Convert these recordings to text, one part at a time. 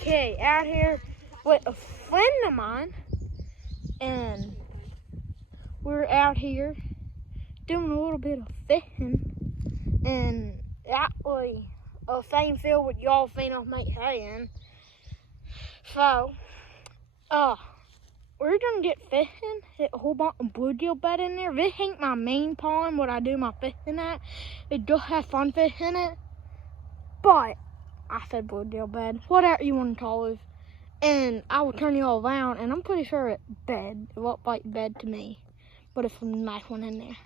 Okay, out here with a friend of mine, and we're out here doing a little bit of fishing, and actually a same field with y'all seen us make hay in. So, we're gonna get fishing, hit a whole bunch of bluegill bed in there. This ain't my main pond, what I do my fishing at. It does have funfish in it, but I said bluegill bed, whatever you want to call it. And I will turn you all around, and I'm pretty sure it's bed. It looked like bed to me, but it's a nice one in there.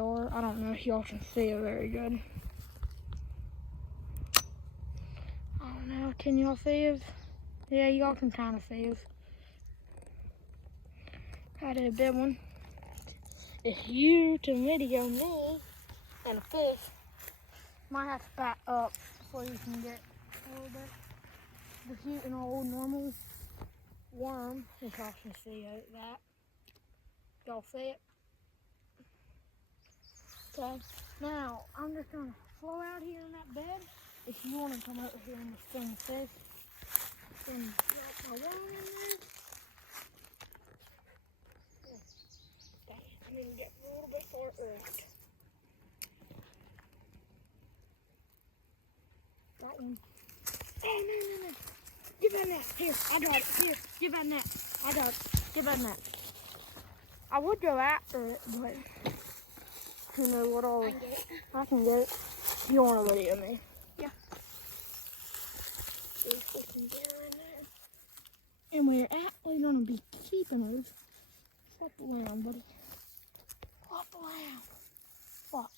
Or I don't know if y'all can see it very good. I don't know, can y'all see it? Yeah, y'all can kind of see it. I did a big one. If you to video me and a fish, might have to back up so you can get a little bit. Just using an old normal worm, if y'all can see that. Y'all see it? Okay, now I'm just gonna flow out here in that bed. If you want to come over here and skin the fish, then drop my worm in there. Okay, I'm gonna get a little bit farther out. That one. Oh, no. Give that net. Here, I got it. Here, give that net. I got it. Give that net. I would go after it, but who knows what all. I can get it. You don't want to video me? Yeah. See if we can get her in there. And we're actually going to be keeping her. Flop around, buddy. Flop around. Flop.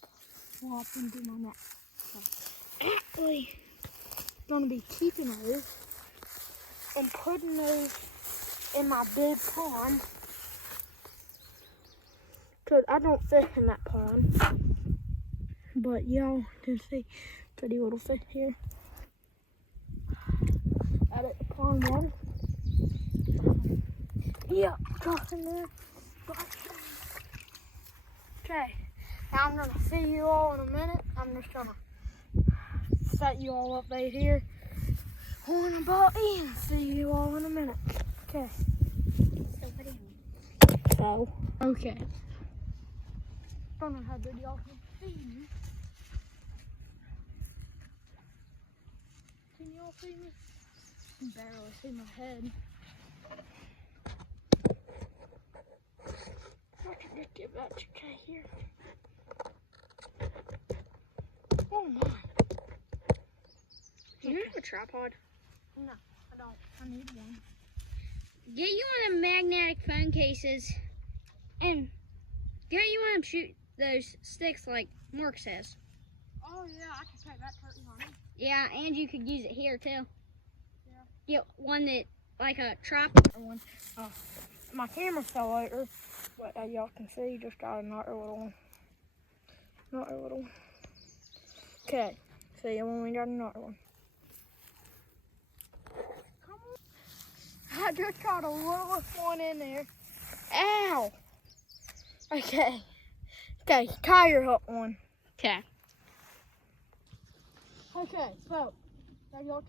Flop into my net. So, actually going to be keeping her and putting those in my big pond, because I don't fish in that pond. But y'all can see pretty little fish here. Out at the pond one. Yeah, drop in there. Okay, now I'm gonna see you all in a minute. I'm just gonna set you all up right here on a body and see you all in a minute. Okay. Okay. Don't know how good y'all can see me. Can y'all see me? I can barely see my head. I can just get back to here. Oh my. Do you have a tripod? No, I don't. I need one. Get you one of the magnetic phone cases and get you one of them shoot those sticks like Mark says. Oh yeah, I can take that turkey hunting. Yeah, and you could use it here too. Yeah. Get one that like a tripod one. My camera fell over, but y'all can see just got another little one. Okay, see when we got another one. I just caught a little one in there. Ow! Okay, tie your hook one. Okay. Okay, so now y'all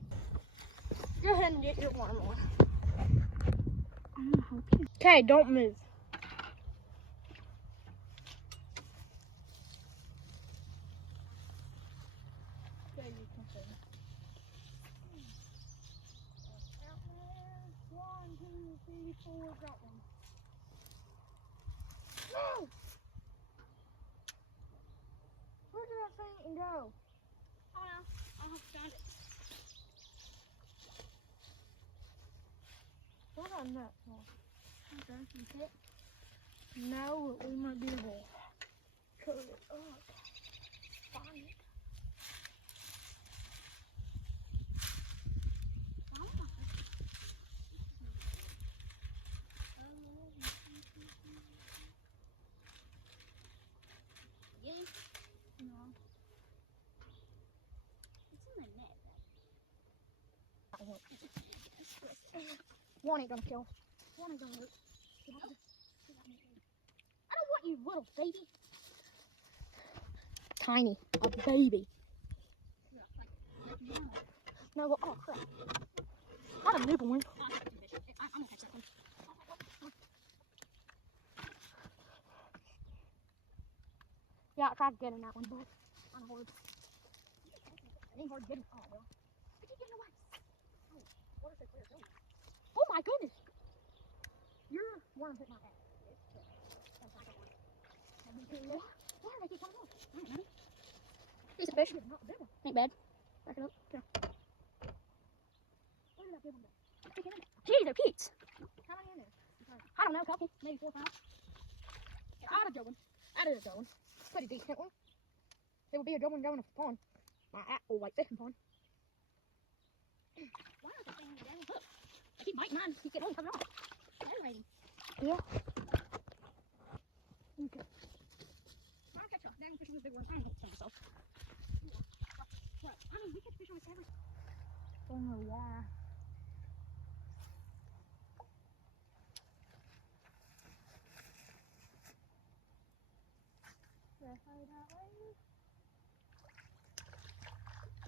go ahead and get your worm on. Okay, don't move. Okay, you can see. Out there. 1, 2, 3, 4, got one. No! Where did that thing go? I don't know. I'll have to find it. What on that for? Okay, you see it? No, we might be able to cut it up. Find it. Yeah. No. It's in the net. One ain't gonna kill. One ain't gonna hurt. I don't want you, little baby. Tiny, a baby. No, oh crap. Not a nipple one. I'm gonna catch that one. Yeah, I tried getting that one, but kind of hard. It ain't hard getting. Oh, well. I keep getting away. Oh, water's so clear. Oh my goodness. Your worm hit my head. Why do I keep coming off? I don't know. Piece of fish. Ain't bad. Back it up. Here. Where did that big one go? Gee, they're Pete's. How many in there? I don't know, couple. Maybe 4 or 5. I'd have going. That is a good one. Pretty decent one. It would be a good one going off the pond. My actual white fishing pond. Why are they saying down? Look, I keep biting mine. Keep getting on, coming off. Aggravating. Yeah. Okay. I'll catch a dang fish with a big one. I don't know what myself. What? I mean, we catch fish on every. Don't know why.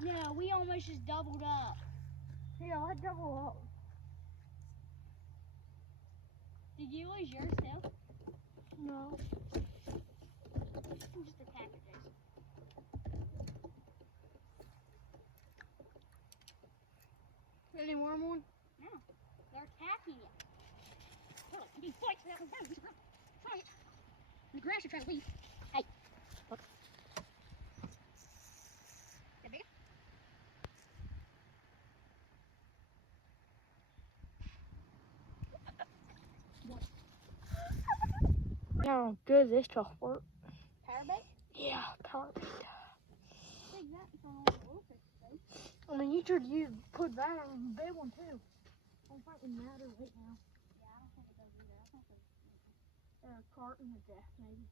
No, we almost just doubled up. Yeah, I double up. Did you lose yours too? No. I'm just a pack of this. Any more one? No, they're attacking it. Look, you fight that one down. Try it. The grass should try to leave. Hey, look. That bigger? How good this stuff work. Power bait? Yeah, power bait. Big that in front of the little fish, though. I mean, you should put that on the big one too. I don't think it matters right now. Yeah, I don't think it does either. I think it's A carton of death, maybe.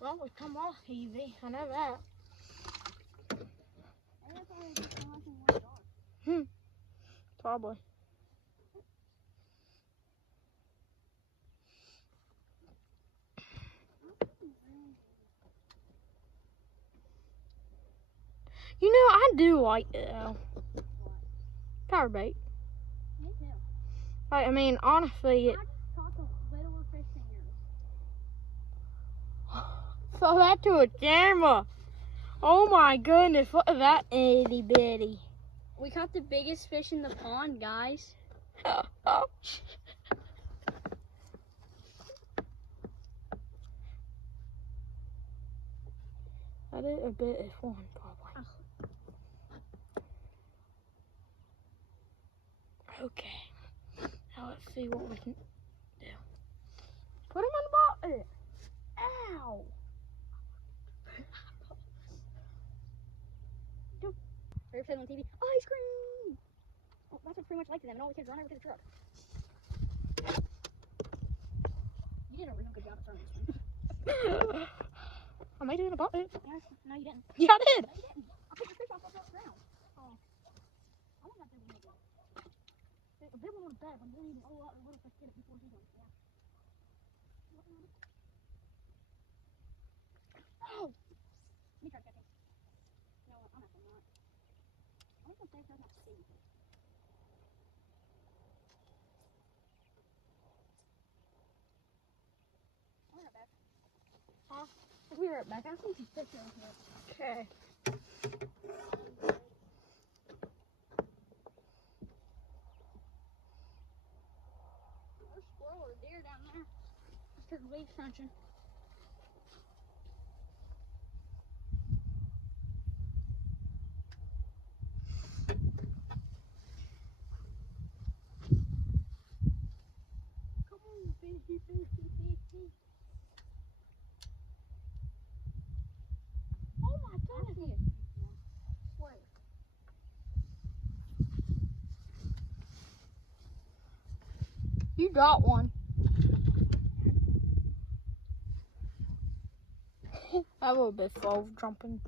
Well, we come off easy. I know that. and it's only just so much in one jar. Probably. You know, I do like it though. Power bait. Me too. Like, I mean, honestly, I just caught the littler fish than yours. throw that to a camera. Oh my goodness, look at that itty bitty. We caught the biggest fish in the pond, guys. That is a bit of fun, probably. Okay, now let's see what we can do. Put him in the bucket. Ow! Favorite said on TV, ice cream! Oh, that's what pretty much like to them, and all the kids run over to the truck. You did a real good job at throwing this one. I made it in a bucket. No, you didn't. Yeah, I did. No, you didn't. I put your fish off the ground. Oh. I want that big one again. The big one was bad. I'm going to even let the little fish get it before he does. Yeah. Oh! Let me try to catch him. No, I'm actually not. I think I'm safe not to see. I'll be right back. Huh? I'll be right back. I think he's fish over here. Okay. There's a squirrel or a deer down there. Let's turn the leaves crunching. Come on, fishy, fishy, fishy. Oh my goodness. Where? You got one. That little bit full jumping.